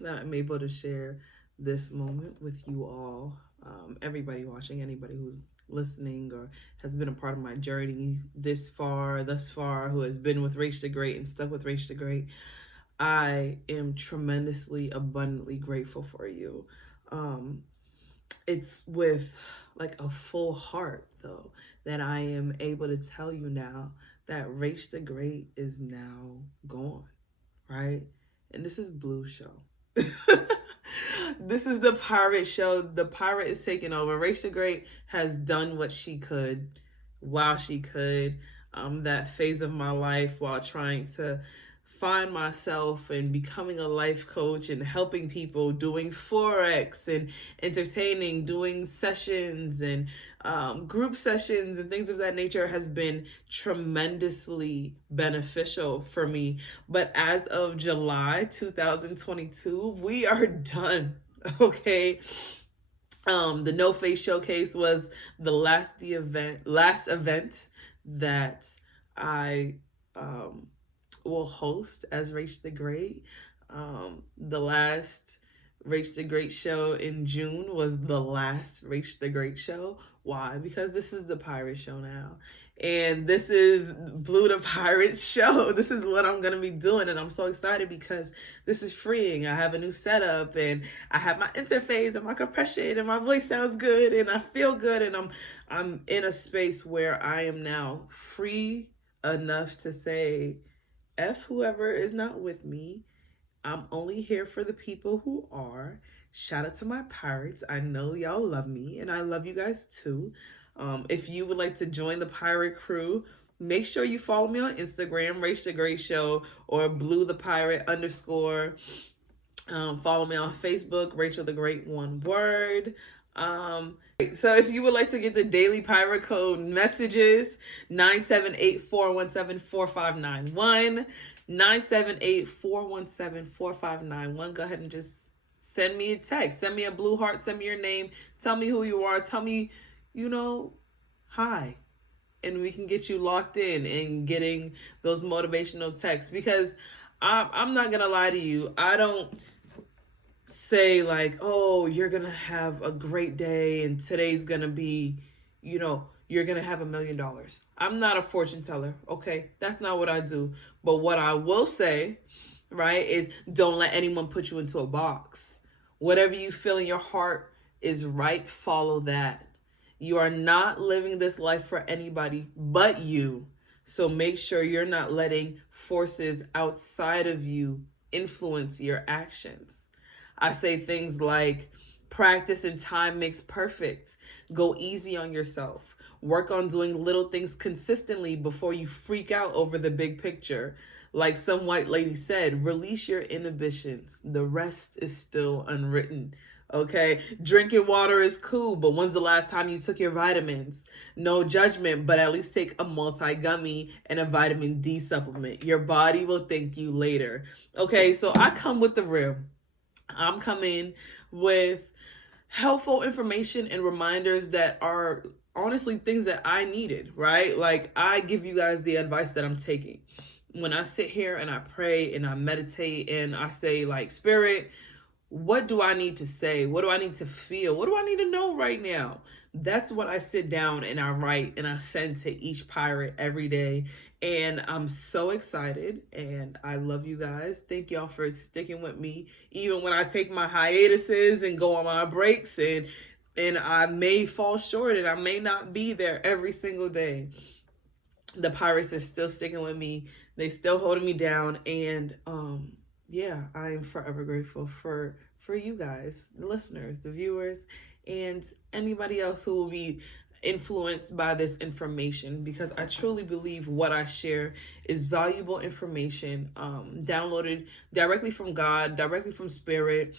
that I'm able to share this moment with you all. Everybody watching, anybody who's listening or has been a part of my journey thus far, who has been with Rach the Great and stuck with Rach the Great, I am tremendously, abundantly grateful for you. Um, it's with like a full heart, though, that I am able to tell you now that Rach the Great is now gone, right? And this is Blue Show. This is the pirate show. The pirate is taking over. Rach the Great has done what she could while she could. That phase of my life while trying to find myself and becoming a life coach and helping people, doing forex and entertaining, doing sessions and group sessions and things of that nature has been tremendously beneficial for me. But as of July 2022, we are done. Okay. The No Face Showcase was the last event that I will host as Rach the Great. The last Rach the Great show in June was the last Rach the Great show. Why? Because this is the pirate show now. And this is Blue the Pirate show. This is what I'm going to be doing. And I'm so excited because this is freeing. I have a new setup and I have my interface and my compression and my voice sounds good and I feel good. And I'm in a space where I am now free enough to say, F whoever is not with me. I'm only here for the people who are. Shout out to my pirates. I know y'all love me and I love you guys too. If you would like to join the pirate crew, make sure you follow me on Instagram, Rach the Great Show, or Blue the Pirate _ follow me on Facebook, Rachel the Great, one word. So if you would like to get the daily pirate code messages, 978-417-4591, 978-417-4591. Go ahead and just send me a text, send me a blue heart, send me your name, tell me who you are, tell me, hi. And we can get you locked in and getting those motivational texts, because I'm not going to lie to you. I don't say like, oh, you're going to have a great day and today's going to be, you're going to have $1 million. I'm not a fortune teller. Okay. That's not what I do. But what I will say, right, is don't let anyone put you into a box. Whatever you feel in your heart is right. Follow that. You are not living this life for anybody but you. So make sure you're not letting forces outside of you influence your actions. I say things like practice and time makes perfect. Go easy on yourself. Work on doing little things consistently before you freak out over the big picture. Like some white lady said, release your inhibitions. The rest is still unwritten. Okay, drinking water is cool, but when's the last time you took your vitamins? No judgment, but at least take a multi-gummy and a vitamin D supplement. Your body will thank you later. Okay, so I come with the real. I'm coming with helpful information and reminders that are honestly things that I needed, right? Like I give you guys the advice that I'm taking. When I sit here and I pray and I meditate and I say like, Spirit, what do I need to say? What do I need to feel? What do I need to know right now? That's what I sit down and I write and I send to each pirate every day. And I'm so excited and I love you guys. Thank y'all for sticking with me. Even when I take my hiatuses and go on my breaks and I may fall short and I may not be there every single day. The pirates are still sticking with me. They still holding me down. And yeah, I am forever grateful for you guys, the listeners, the viewers, and anybody else who will be influenced by this information, because I truly believe what I share is valuable information, downloaded directly from God, directly from Spirit.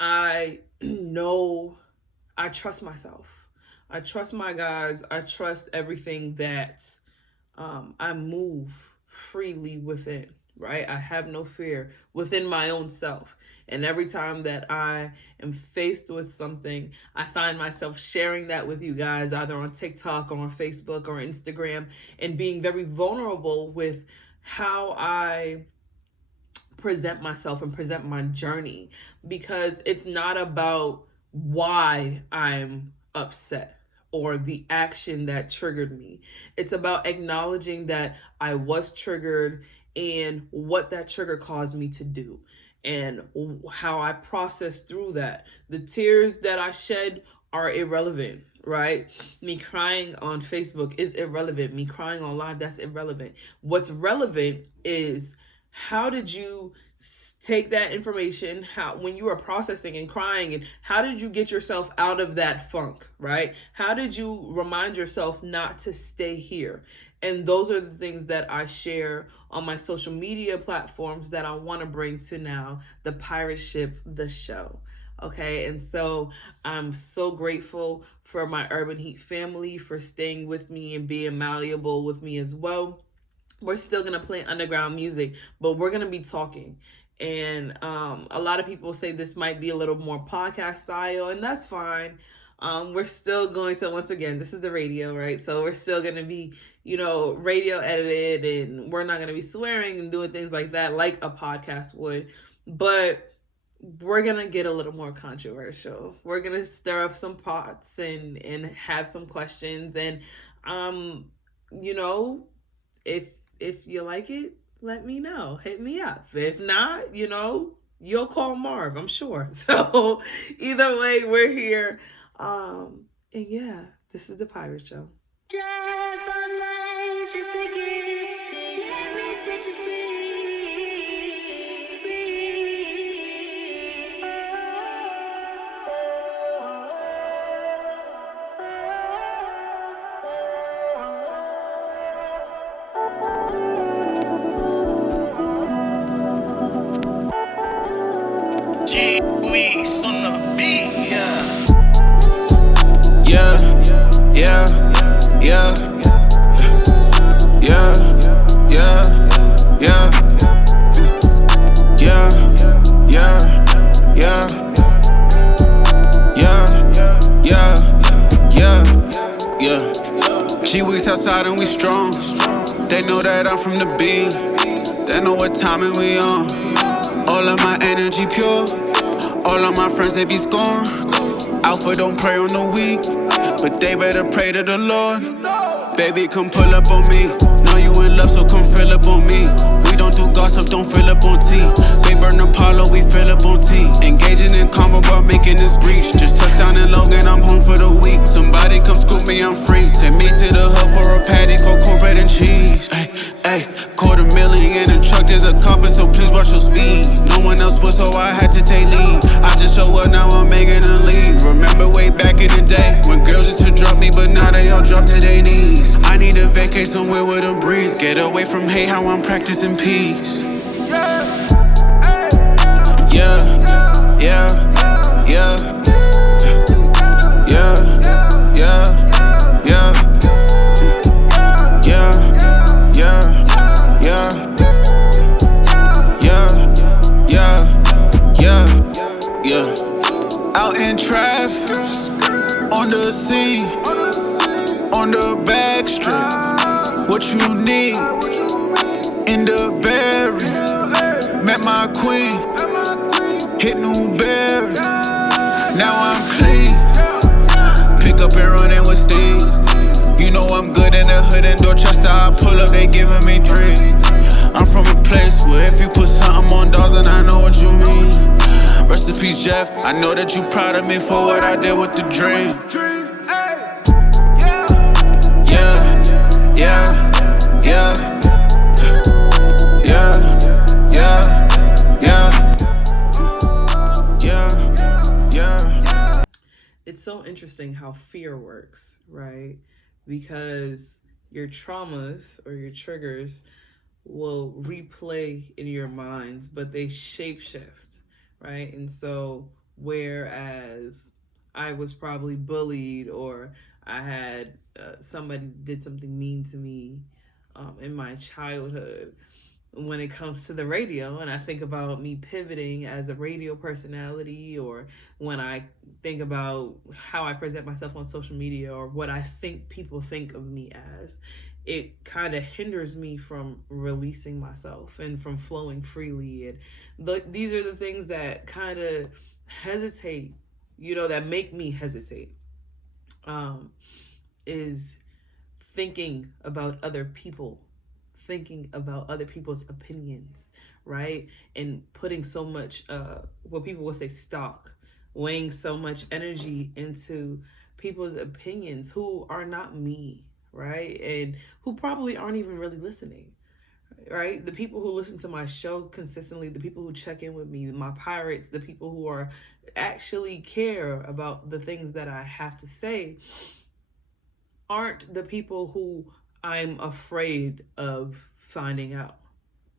I know I trust myself. I trust my guides. I trust everything that I move freely within, right? I have no fear within my own self. And every time that I am faced with something, I find myself sharing that with you guys, either on TikTok or on Facebook or Instagram, and being very vulnerable with how I present myself and present my journey, because it's not about why I'm upset or the action that triggered me. It's about acknowledging that I was triggered and what that trigger caused me to do and how I processed through that. The tears that I shed are irrelevant, right? Me crying on Facebook is irrelevant. Me crying on live, that's irrelevant. What's relevant is, how did you take that information, how, when you were processing and crying, and how did you get yourself out of that funk, right? How did you remind yourself not to stay here? And those are the things that I share on my social media platforms that I want to bring to now the Pirate Ship, the show. Okay, and so I'm so grateful for my Urban Heat family for staying with me and being malleable with me as well. We're still gonna play underground music, but we're gonna be talking. And a lot of people say this might be a little more podcast style, and that's fine. We're still going to, once again, this is the radio, right? So we're still gonna be, radio edited, and we're not gonna be swearing and doing things like that, like a podcast would. But we're gonna get a little more controversial. We're gonna stir up some pots and have some questions. And you know, if you like it, let me know. Hit me up. If not, you'll call Marv, I'm sure. So either way, we're here. And yeah, this is the Pirate Show. Weeks on the beat, yeah. G-Weeks outside and we strong. They know that I'm from the beat. They know what timing we on. All of my energy pure. All of my friends, they be scorned. Alpha don't pray on the weak, but they better pray to the Lord. Baby, come pull up on me. Know you in love, so come fill up on me. We don't do gossip, don't fill up on tea. They burn Apollo, we fill up on tea. Engaging in convo about making this breach. Just touchdown in Logan, I'm home for the week. Somebody come scoop me, I'm free. Take me to the hood for a patty, cold bread and cheese. Ay, $250,000 in a truck, there's a compass, so please watch your speed. No one else would, so I had to take lead. I just show up, now I'm making a lead. Remember way back in the day, when girls used to drop me, but now they all drop to their knees. I need a vacay somewhere with a breeze. Get away from hate, how I'm practicing peace. Out in traffic, on the sea, on the back street. What you need? In the berry. Met my queen, hit Newberry. Now I'm clean. Pick up and run in with steam. You know I'm good in the hood in Dorchester. I pull up, they giving me 3. I'm from a place where if you put something on dogs, then I know what you mean. Rest in peace, Jeff. I know that you proud of me for what I did with the dream. It's so interesting how fear works, right? Because your traumas or your triggers will replay in your minds, but they shapeshift, right? And so whereas I was probably bullied, or I had somebody did something mean to me in my childhood, when it comes to the radio, and I think about me pivoting as a radio personality, or when I think about how I present myself on social media, or what I think people think of me as, it kind of hinders me from releasing myself and from flowing freely. And these are the things that kind of hesitate, that make me hesitate, is thinking about other people, thinking about other people's opinions, right? And putting so much, what people would say, stock, weighing so much energy into people's opinions who are not me, right? And who probably aren't even really listening, right? The people who listen to my show consistently, the people who check in with me, my pirates, the people who are actually care about the things that I have to say, aren't the people who I'm afraid of finding out,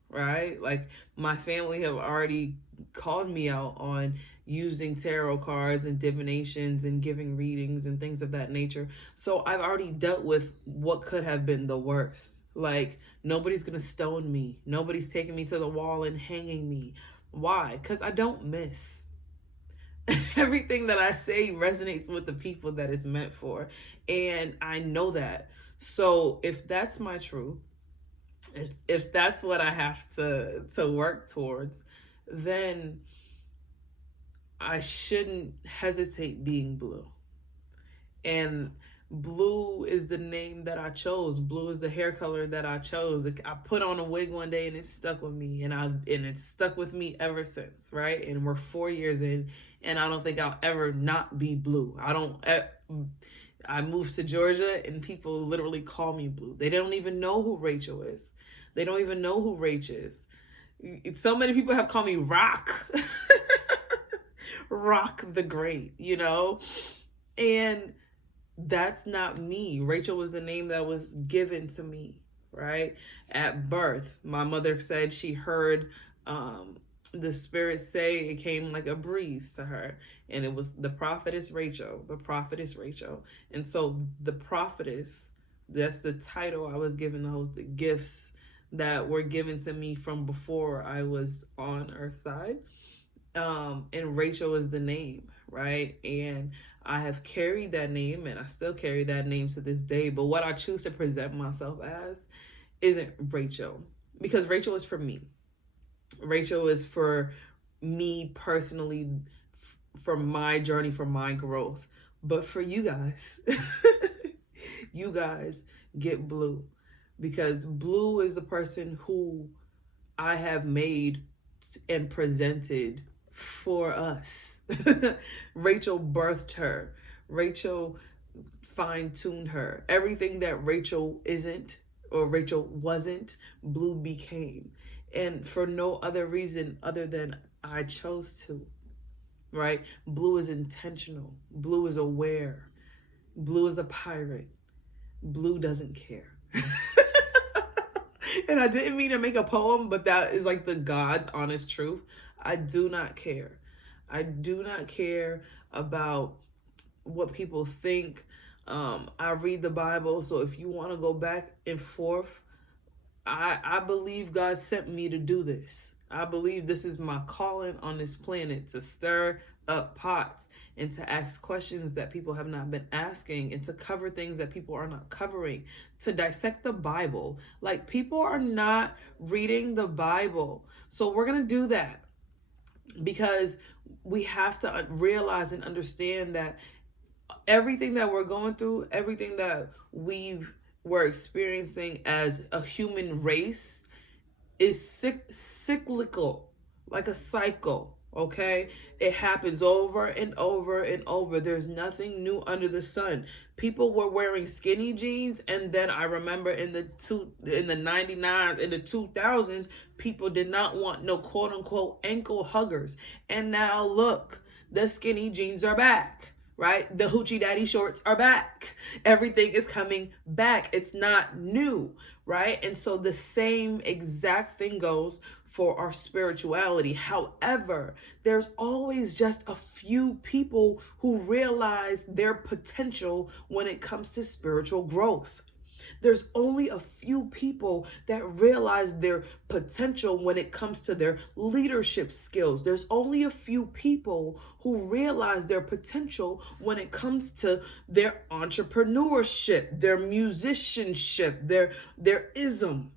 right? Like, my family have already called me out on using tarot cards and divinations and giving readings and things of that nature. So I've already dealt with what could have been the worst. Like, nobody's gonna stone me. Nobody's taking me to the wall and hanging me. Why? Because I don't miss. Everything that I say resonates with the people that it's meant for. And I know that. So if that's my truth, if that's what I have to work towards, then I shouldn't hesitate being blue. And blue is the name that I chose. Blue is the hair color that I chose. I put on a wig one day and it stuck with me, and it's stuck with me ever since, right? And we're 4 years in, and I don't think I'll ever not be blue. I moved to Georgia and people literally call me blue. They don't even know who Rachel is. They don't even know who Rach is. So many people have called me Rock. RachTheGreat, And that's not me. Rachel was the name that was given to me, right? At birth, my mother said she heard the spirit say, it came like a breeze to her, and it was the prophetess Rachel, the prophetess Rachel. And so the prophetess, that's the title I was given, the gifts that were given to me from before I was on Earth side. And Rachel is the name, right? And I have carried that name, and I still carry that name to this day. But what I choose to present myself as isn't Rachel, because Rachel is for me. Rachel is for me personally, for my journey, for my growth. But for you guys, you guys get blue, because blue is the person who I have made and presented for us. Rachel birthed her. Rachel fine-tuned her. Everything that Rachel isn't, or Rachel wasn't, blue became. And for no other reason other than I chose to, right? Blue is intentional. Blue is aware. Blue is a pirate. Blue doesn't care. And I didn't mean to make a poem, but that is like the God's honest truth. I do not care. I do not care about what people think. I read the Bible, so if you want to go back and forth, I believe God sent me to do this. I believe this is my calling on this planet, to stir up pots and to ask questions that people have not been asking, and to cover things that people are not covering, to dissect the Bible. Like, people are not reading the Bible. So we're going to do that, because we have to realize and understand that everything that we're going through, everything that we're experiencing as a human race is cyclical, like a cycle, okay? It happens over and over and over. There's nothing new under the sun. People were wearing skinny jeans, and then I remember in the 99s, in the 2000s, people did not want no quote unquote ankle huggers. And now look, the skinny jeans are back. Right? The hoochie daddy shorts are back. Everything is coming back. It's not new, right? And so the same exact thing goes for our spirituality. However, there's always just a few people who realize their potential when it comes to spiritual growth. There's only a few people that realize their potential when it comes to their leadership skills. There's only a few people who realize their potential when it comes to their entrepreneurship, their musicianship, their ism,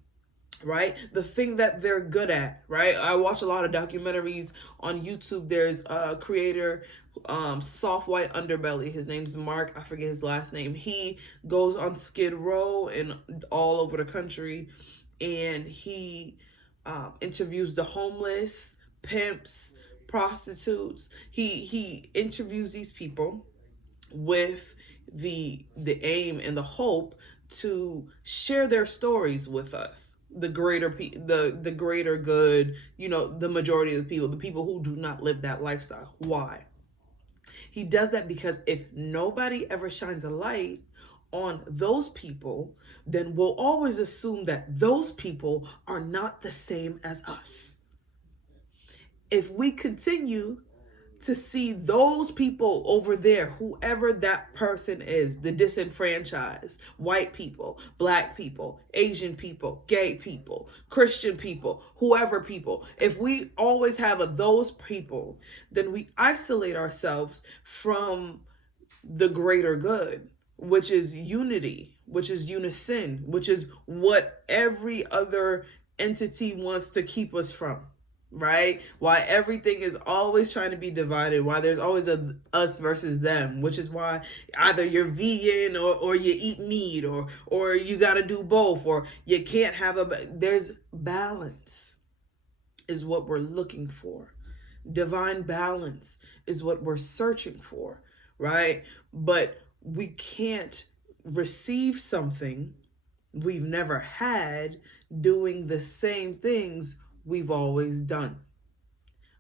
right? The thing that they're good at, right? I watch a lot of documentaries on YouTube. There's a creator, Soft White Underbelly. His name's Mark. I forget his last name. He goes on Skid Row and all over the country, and he interviews the homeless, pimps, prostitutes. He interviews these people with the aim and the hope to share their stories with us, the greater the greater good, the majority of the people who do not live that lifestyle. Why? He does that because if nobody ever shines a light on those people, then we'll always assume that those people are not the same as us. If we continue to see those people over there, whoever that person is, the disenfranchised, white people, black people, Asian people, gay people, Christian people, whoever people, if we always have those people, then we isolate ourselves from the greater good, which is unity, which is unison, which is what every other entity wants to keep us from. Right? Why everything is always trying to be divided, why there's always a us versus them, which is why either you're vegan or you eat meat or you got to do both, or you can't have there's balance is what we're looking for. Divine balance is what we're searching for, right? But we can't receive something we've never had doing the same things we've always done.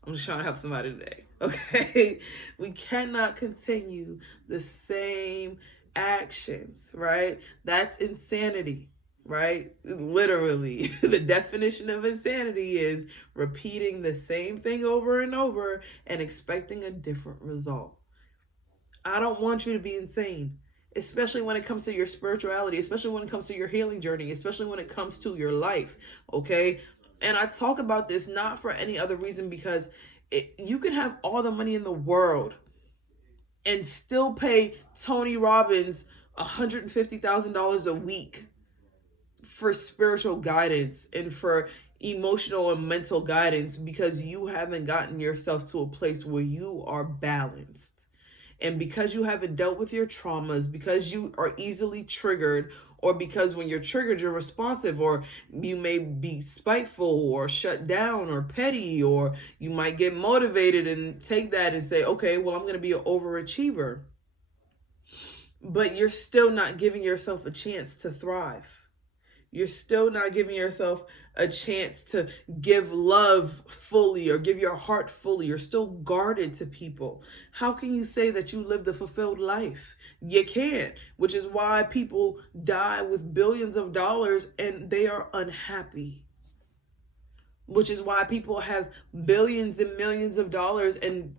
I'm just trying to help somebody today, okay? We cannot continue the same actions, right? That's insanity, right? Literally, the definition of insanity is repeating the same thing over and over and expecting a different result. I don't want you to be insane, especially when it comes to your spirituality, especially when it comes to your healing journey, especially when it comes to your life, okay? And I talk about this not for any other reason, because you can have all the money in the world and still pay Tony Robbins $150,000 a week for spiritual guidance and for emotional and mental guidance, because you haven't gotten yourself to a place where you are balanced. And because you haven't dealt with your traumas, because you are easily triggered, or because when you're triggered, you're responsive, or you may be spiteful or shut down or petty, or you might get motivated and take that and say, okay, well, I'm going to be an overachiever. But you're still not giving yourself a chance to thrive. You're still not giving yourself a chance to give love fully or give your heart fully. You're still guarded to people. How can you say that you lived a fulfilled life? You can't, which is why people die with billions of dollars and they are unhappy. Which is why people have billions and millions of dollars and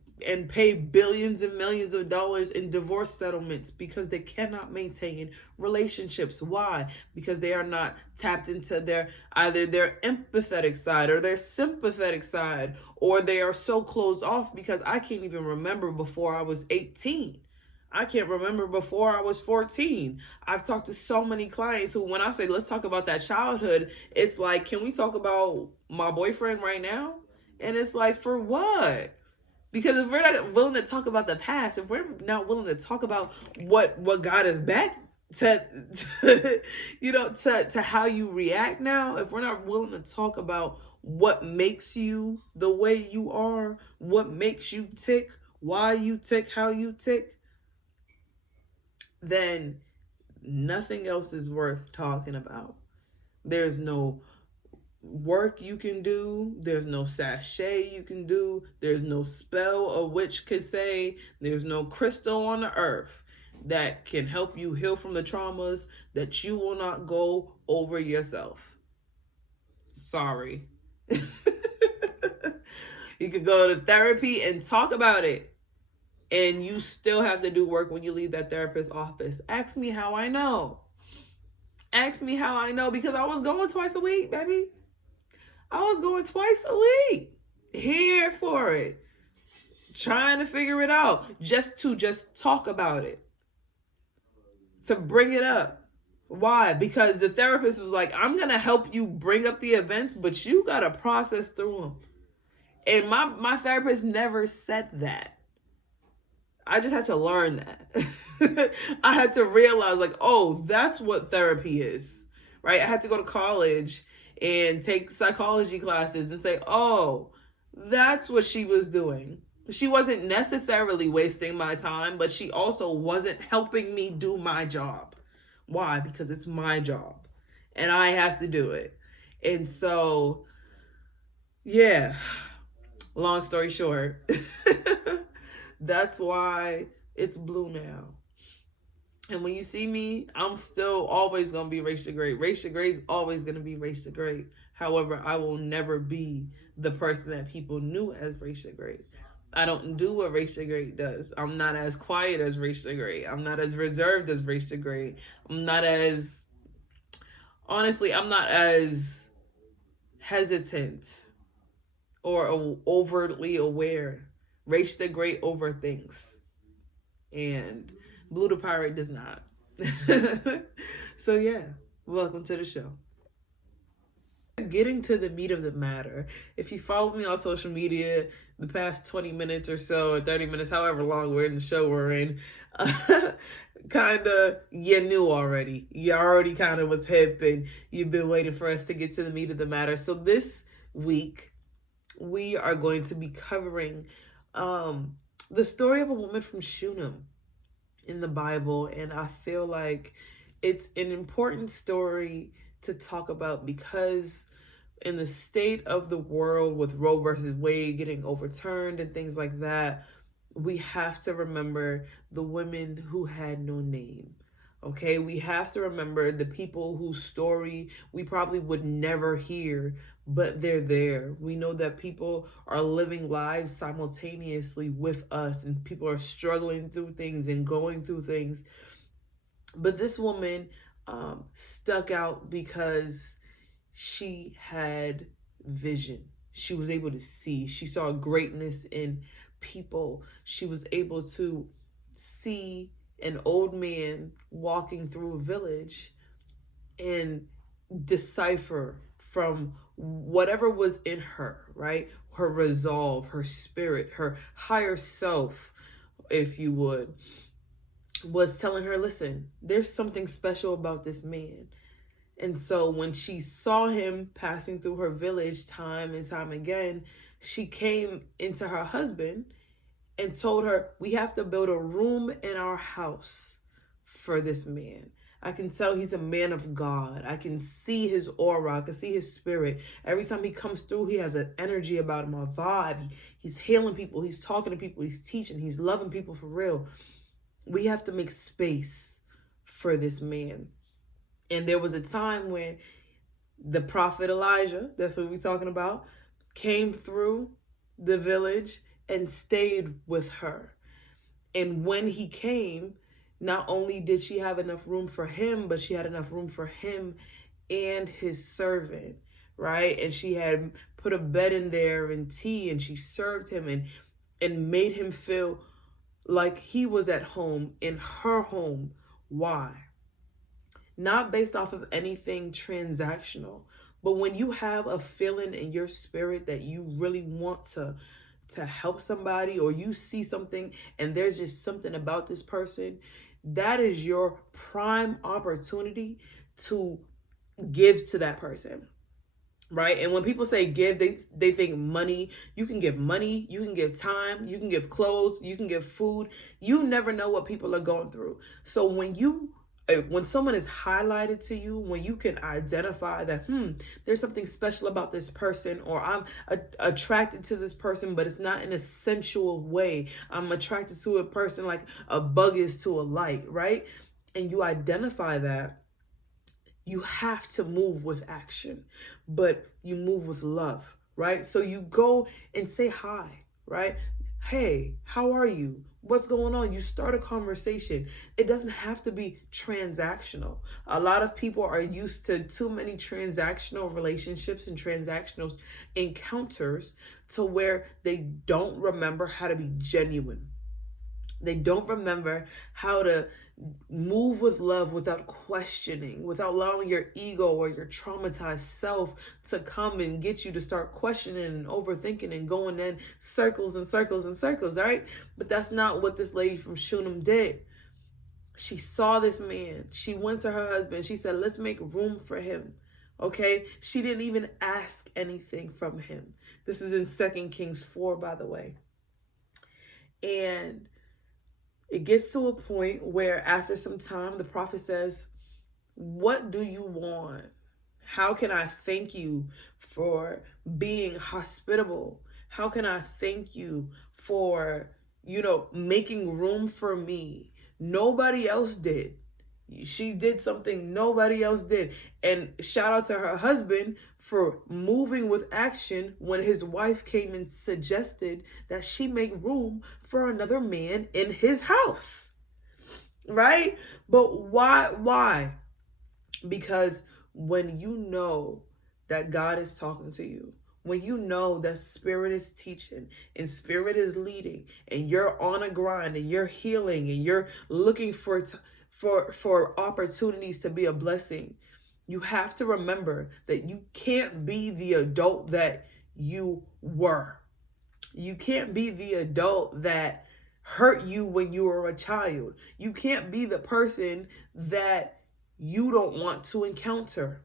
pay billions and millions of dollars in divorce settlements, because they cannot maintain relationships. Why? Because they are not tapped into either their empathetic side or their sympathetic side, or they are so closed off. Because I can't even remember before I was 18. I can't remember before I was 14. I've talked to so many clients who, when I say, let's talk about that childhood, it's like, can we talk about my boyfriend right now? And it's like, for what? Because if we're not willing to talk about the past, if we're not willing to talk about what got us back to to how you react now, if we're not willing to talk about what makes you the way you are, what makes you tick, why you tick, how you tick, then nothing else is worth talking about. There's no work you can do, there's no sachet you can do, there's no spell a witch could say, there's no crystal on the earth that can help you heal from the traumas that you will not go over yourself. Sorry. You could go to therapy and talk about it, and you still have to do work when you leave that therapist's office. Ask me how I know. Ask me how I know, because I was going twice a week, baby. I was going twice a week. Here for it. Trying to figure it out. Just to talk about it. To bring it up. Why? Because the therapist was like, I'm going to help you bring up the events, but you got to process through them. And my therapist never said that. I just had to learn that. I had to realize, like, oh, that's what therapy is, right? I had to go to college and take psychology classes and say, oh, that's what she was doing. She wasn't necessarily wasting my time, but she also wasn't helping me do my job. Why? Because it's my job and I have to do it. And so, yeah, long story short, that's why it's blue now. And when you see me, I'm still always going to be RachTheGreat. RachTheGreat is always going to be RachTheGreat. However, I will never be the person that people knew as RachTheGreat. I don't do what RachTheGreat does. I'm not as quiet as RachTheGreat. I'm not as reserved as RachTheGreat. I'm not as hesitant or overtly aware. RachTheGreat overthinks. And Blue the Pirate does not. So yeah, welcome to the show. Getting to the meat of the matter. If you follow me on social media the past 20 minutes or so, or 30 minutes, however long we're in the show we're in, you knew already. You already kind of was hip and you've been waiting for us to get to the meat of the matter. So this week, we are going to be covering the story of a woman from Shunem in the Bible. And I feel like it's an important story to talk about because in the state of the world with Roe versus Wade getting overturned and things like that, we have to remember the women who had no name. Okay, we have to remember the people whose story we probably would never hear, but they're there. We know that people are living lives simultaneously with us, and people are struggling through things and going through things. But this woman stuck out because she had vision. She was able to see. She saw greatness in people. She was able to see an old man walking through a village and decipher from whatever was in her, right? Her resolve, her spirit, her higher self, if you would, was telling her, listen, there's something special about this man. And so when she saw him passing through her village time and time again, she came into her husband and told her, we have to build a room in our house for this man. I can tell he's a man of God. I can see his aura. I can see his spirit. Every time he comes through, he has an energy about him, a vibe. He's healing people. He's talking to people. He's teaching. He's loving people for real. We have to make space for this man. And there was a time when the prophet Elijah, that's what we're talking about, came through the village and stayed with her. And when he came, not only did she have enough room for him, but she had enough room for him and his servant, right? And she had put a bed in there and tea, and she served him and made him feel like he was at home in her home. Why? Not based off of anything transactional, but when you have a feeling in your spirit that you really want to help somebody, or you see something and there's just something about this person, that is your prime opportunity to give to that person, right? And when people say give, they think money. You can give money, you can give time, you can give clothes, you can give food. You never know what people are going through. So when someone is highlighted to you, when you can identify that, there's something special about this person, or I'm attracted to this person, but it's not in a sensual way. I'm attracted to a person like a bug is to a light, right? And you identify that, you have to move with action, but you move with love, right? So you go and say hi, right? Hey, how are you? What's going on? You start a conversation. It doesn't have to be transactional. A lot of people are used to too many transactional relationships and transactional encounters to where they don't remember how to be genuine. They don't remember how to move with love without questioning, without allowing your ego or your traumatized self to come and get you to start questioning and overthinking and going in circles and circles and circles, right? But that's not what this lady from Shunem did. She saw this man. She went to her husband. She said, let's make room for him. Okay? She didn't even ask anything from him. This is in 2 Kings 4, by the way. And it gets to a point where after some time, the prophet says, what do you want? How can I thank you for being hospitable? How can I thank you for, making room for me? Nobody else did. She did something nobody else did. And shout out to her husband for moving with action when his wife came and suggested that she make room for another man in his house. Right? But why? Because when you know that God is talking to you, when you know that Spirit is teaching and Spirit is leading, and you're on a grind and you're healing and you're looking for opportunities to be a blessing, you have to remember that you can't be the adult that you were. You can't be the adult that hurt you when you were a child. You can't be the person that you don't want to encounter.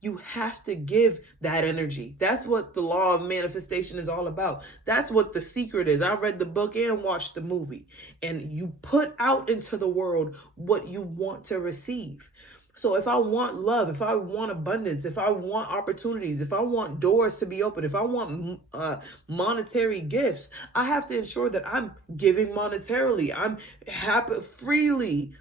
You have to give that energy. That's what the law of manifestation is all about. That's what The Secret is. I read the book and watched the movie. And you put out into the world what you want to receive. So if I want love, if I want abundance, if I want opportunities, if I want doors to be open, if I want monetary gifts, I have to ensure that I'm giving monetarily. I'm happy freely,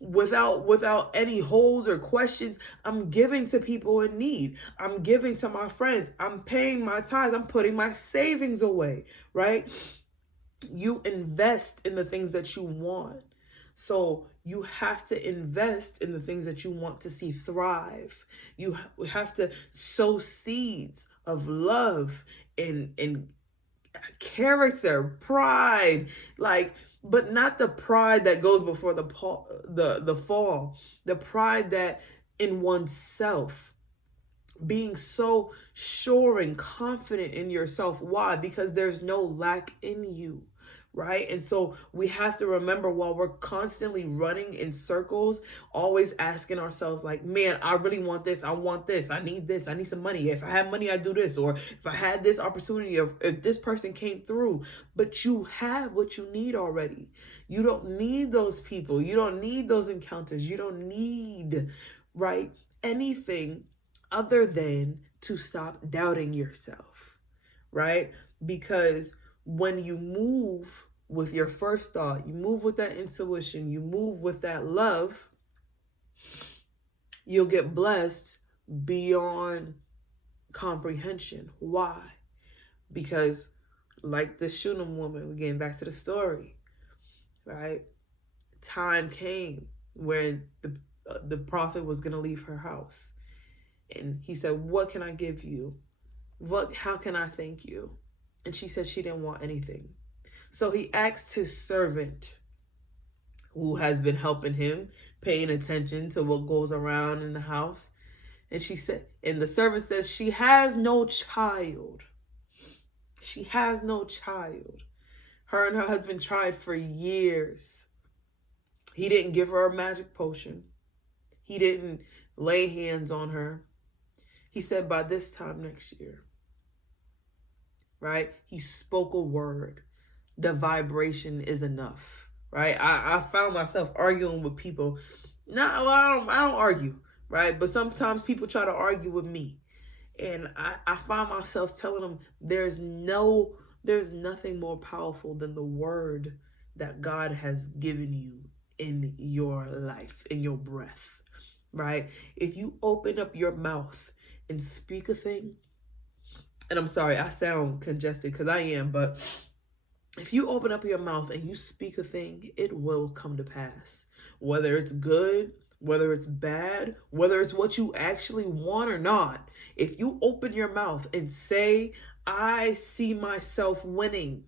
without any holes or questions. I'm giving to people in need. I'm giving to my friends. I'm paying my tithes. I'm putting my savings away, right? You invest in the things that you want. So you have to invest in the things that you want to see thrive. You have to sow seeds of love and character, pride, but not the pride that goes before the fall, the pride that in oneself, being so sure and confident in yourself. Why? Because there's no lack in you. Right? And so we have to remember, while we're constantly running in circles, always asking ourselves like, man, I really want this. I want this. I need this. I need some money. If I had money, I'd do this. Or if I had this opportunity, or if this person came through. But you have what you need already. You don't need those people. You don't need those encounters. You don't need, right, anything other than to stop doubting yourself, right? Because when you move with your first thought, you move with that intuition, you move with that love, you'll get blessed beyond comprehension. Why? Because like the Shunem woman, we're getting back to the story, right? Time came when the prophet was going to leave her house. And he said, what can I give you? How can I thank you? And she said she didn't want anything. So he asked his servant, who has been helping him, paying attention to what goes around in the house. And she said, and the servant says, she has no child. She has no child. Her and her husband tried for years. He didn't give her a magic potion. He didn't lay hands on her. He said, by this time next year, right? He spoke a word. The vibration is enough, right? I found myself arguing with people. I don't argue, right? But sometimes people try to argue with me. And I find myself telling them there's nothing more powerful than the word that God has given you in your life, in your breath, right? If you open up your mouth and speak a thing, and I'm sorry, I sound congested because I am, but if you open up your mouth and you speak a thing, it will come to pass. Whether it's good, whether it's bad, whether it's what you actually want or not. If you open your mouth and say, I see myself winning,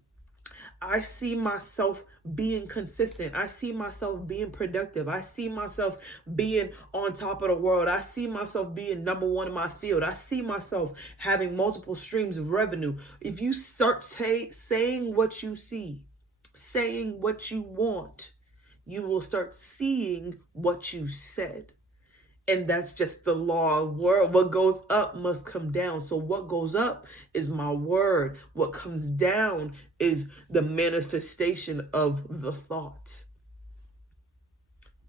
I see myself being consistent. I see myself being productive. I see myself being on top of the world. I see myself being number one in my field. I see myself having multiple streams of revenue. If you start saying what you see, saying what you want, you will start seeing what you said. And that's just the law of world. What goes up must come down. So what goes up is my word. What comes down is the manifestation of the thought.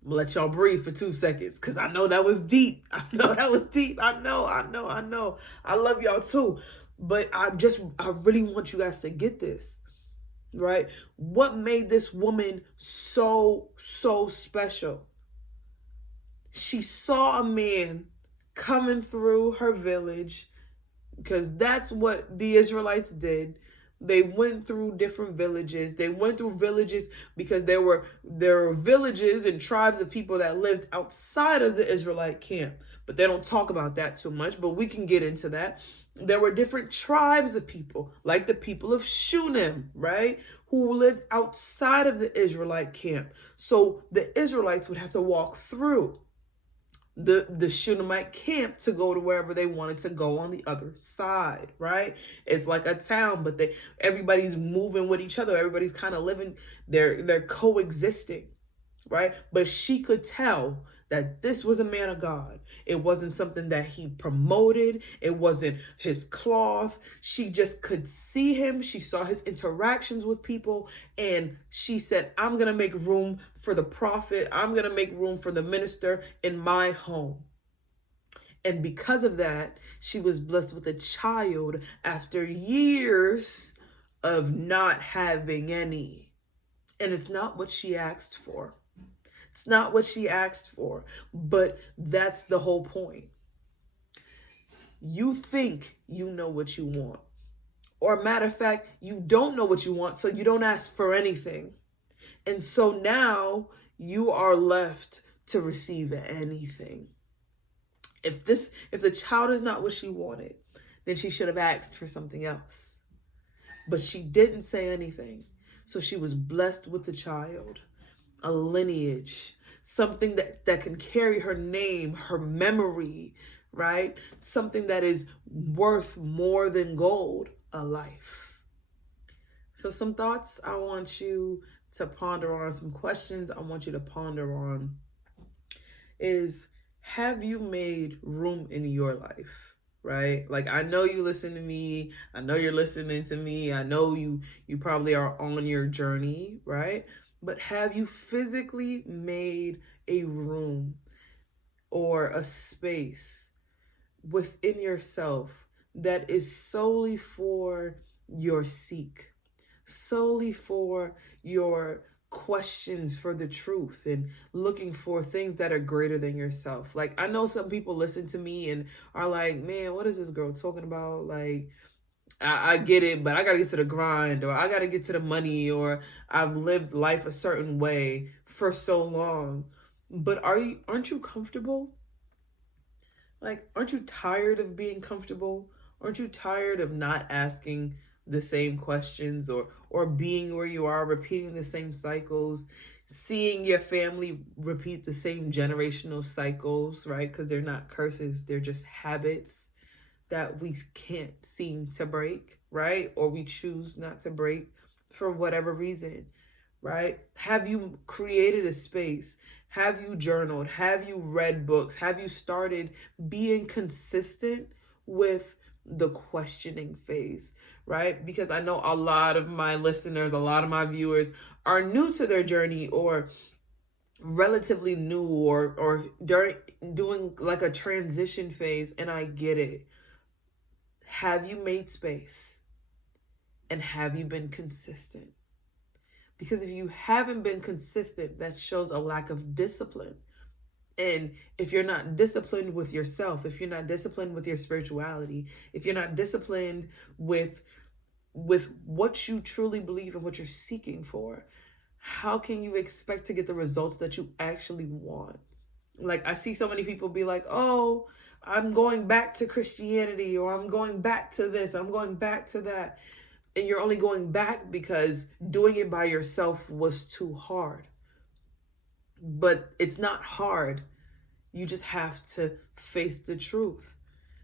I'm gonna let y'all breathe for 2 seconds because I know that was deep. I know that was deep. I know. I love y'all too. But I really want you guys to get this, right? What made this woman so special? She saw a man coming through her village, because that's what the Israelites did. They went through different villages. They went through villages because there were villages and tribes of people that lived outside of the Israelite camp. But they don't talk about that too much, but we can get into that. There were different tribes of people, like the people of Shunem, right? Who lived outside of the Israelite camp. So the Israelites would have to walk through the Shunammite camp to go to wherever they wanted to go on the other side, right? It's like a town, but everybody's moving with each other. Everybody's kind of living, they're coexisting, right? But she could tell that this was a man of God. It wasn't something that he promoted. It wasn't his cloth. She just could see him. She saw his interactions with people. And she said, I'm going to make room for the prophet. I'm going to make room for the minister in my home. And because of that, she was blessed with a child after years of not having any. And it's not what she asked for. It's not what she asked for, but that's the whole point. You think you know what you want. Or matter of fact, you don't know what you want, so you don't ask for anything. And so now you are left to receive anything. If the child is not what she wanted, then she should have asked for something else. But she didn't say anything. So she was blessed with the child. A lineage, something that can carry her name, her memory, right? Something that is worth more than gold, a life. So some thoughts I want you to ponder on, some questions I want you to ponder on is, have you made room in your life? Right? Like, I know you listen to me. I know you're listening to me. I know you probably are on your journey, right? But have you physically made a room or a space within yourself that is solely for your seek, solely for your questions for the truth and looking for things that are greater than yourself? Like, I know some people listen to me and are like, man, what is this girl talking about? Like, I get it, but I gotta get to the grind, or I gotta get to the money, or I've lived life a certain way for so long. But aren't you comfortable? Like, aren't you tired of being comfortable? Aren't you tired of not asking the same questions, or being where you are, repeating the same cycles, seeing your family repeat the same generational cycles, right? Because they're not curses, they're just habits that we can't seem to break, right? Or we choose not to break for whatever reason, right? Have you created a space? Have you journaled? Have you read books? Have you started being consistent with the questioning phase, right? Because I know a lot of my listeners, a lot of my viewers are new to their journey, or relatively new, or doing like a transition phase, and I get it. Have you made space? And have you been consistent? Because if you haven't been consistent, that shows a lack of discipline. And if you're not disciplined with yourself, if you're not disciplined with your spirituality, if you're not disciplined with with what you truly believe and what you're seeking for, how can you expect to get the results that you actually want? Like, I see so many people be like, oh, I'm going back to Christianity, or I'm going back to this, I'm going back to that. And you're only going back because doing it by yourself was too hard. But it's not hard. You just have to face the truth.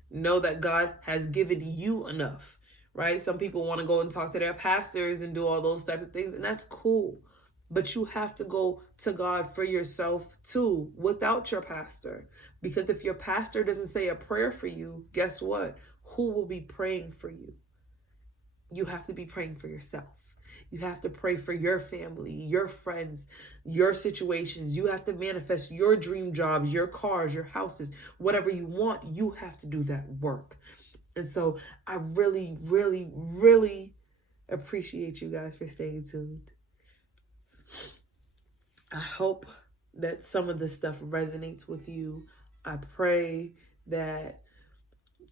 Know that God has given you enough, right? Some people want to go and talk to their pastors and do all those types of things, and that's cool. But you have to go to God for yourself too, without your pastor. Because if your pastor doesn't say a prayer for you, guess what? Who will be praying for you? You have to be praying for yourself. You have to pray for your family, your friends, your situations. You have to manifest your dream jobs, your cars, your houses, whatever you want. You have to do that work. And so I really, really, really appreciate you guys for staying tuned. I hope that some of this stuff resonates with you. I pray that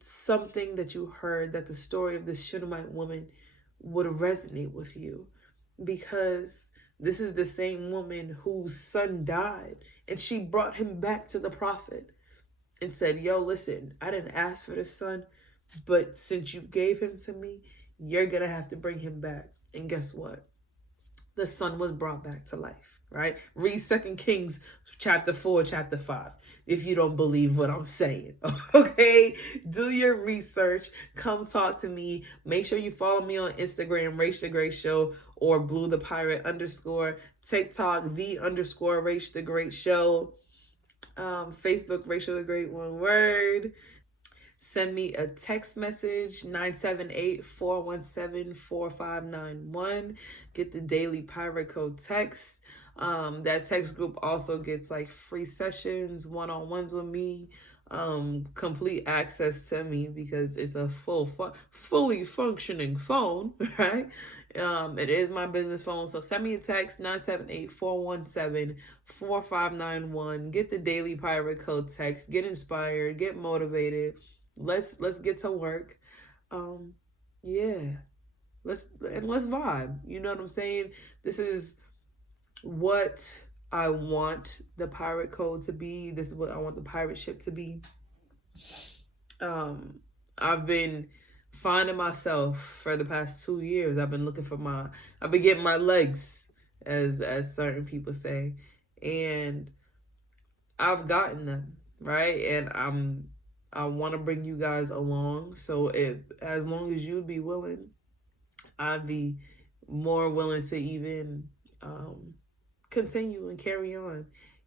something that you heard, that the story of this Shunammite woman would resonate with you, because this is the same woman whose son died, and she brought him back to the prophet and said, yo, listen, I didn't ask for this son, but since you gave him to me, you're gonna have to bring him back. And guess what? The son was brought back to life, right? Read 2 Kings chapter 4, chapter 5, if you don't believe what I'm saying, okay? Do your research. Come talk to me. Make sure you follow me on Instagram, RachTheGreat Show, or Blue the Pirate _ TikTok, _, Rach the Great Show, Facebook, Rachel the Great, one word. Send me a text message, 978-417-4591. Get the Daily Pirate Code text. That text group also gets like free sessions, one-on-ones with me, complete access to me because it's a fully functioning phone, right? It is my business phone. So send me a text, 978-417-4591. Get the Daily Pirate Code text. Get inspired. Get motivated. Let's get to work. Yeah. Let's vibe. You know what I'm saying? This is what I want the pirate code to be. This is what I want the pirate ship to be. I've been finding myself for the past 2 years. I've been getting my legs, as certain people say, and I've gotten them, right? And I want to bring you guys along. So as long as you'd be willing, I'd be more willing to even continue and carry on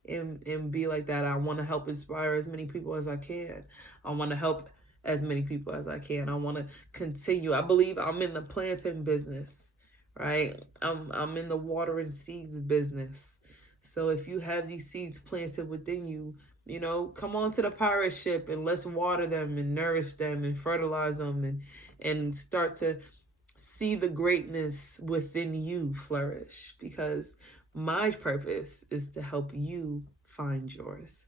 and be like that. I want to help inspire as many people as I can. I want to help as many people as I can. I want to continue. I believe I'm in the planting business, right? I'm in the watering seeds business. So if you have these seeds planted within you, you know, come on to the pirate ship and let's water them and nourish them and fertilize them and start to see the greatness within you flourish, because my purpose is to help you find yours.